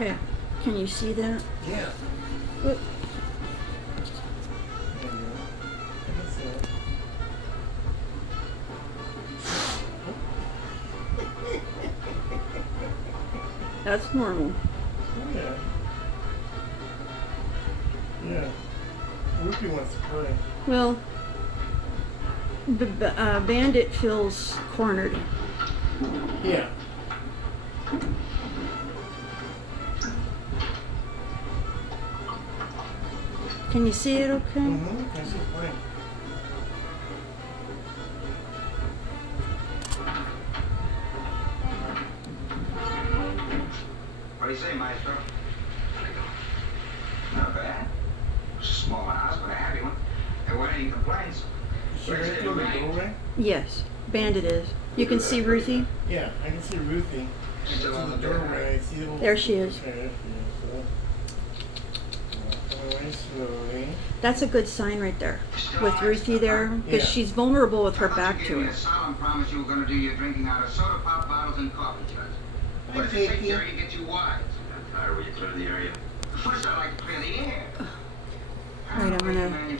Okay. Can you see that? Yeah. Whoop. There you go. I can see it. That's normal. Oh, yeah. Yeah. Ruby wants to play. Well, Bandit feels cornered. Yeah. Can you see it okay? Mm-hmm. I see it playing. What do you say, Maestro? Not bad. It was a small house, but a happy one. There weren't any complaints. Is she right through the doorway? Yes, Bandit is. You can see Ruthie. Yeah, I can see Ruthie. Still Through on the the doorway. I see the little... There she is. Okay, there she is. Walk away slowly. That's a good sign right there. With Ruthie there, because Yeah. she's vulnerable with her How about back you to gave me it. a solemn promise you were going to do your drinking out of soda pop bottles and coffee jugs. But if you take care, you get you wise. How will you clear the area? First, I'd like to clear the air. Right, I'm gonna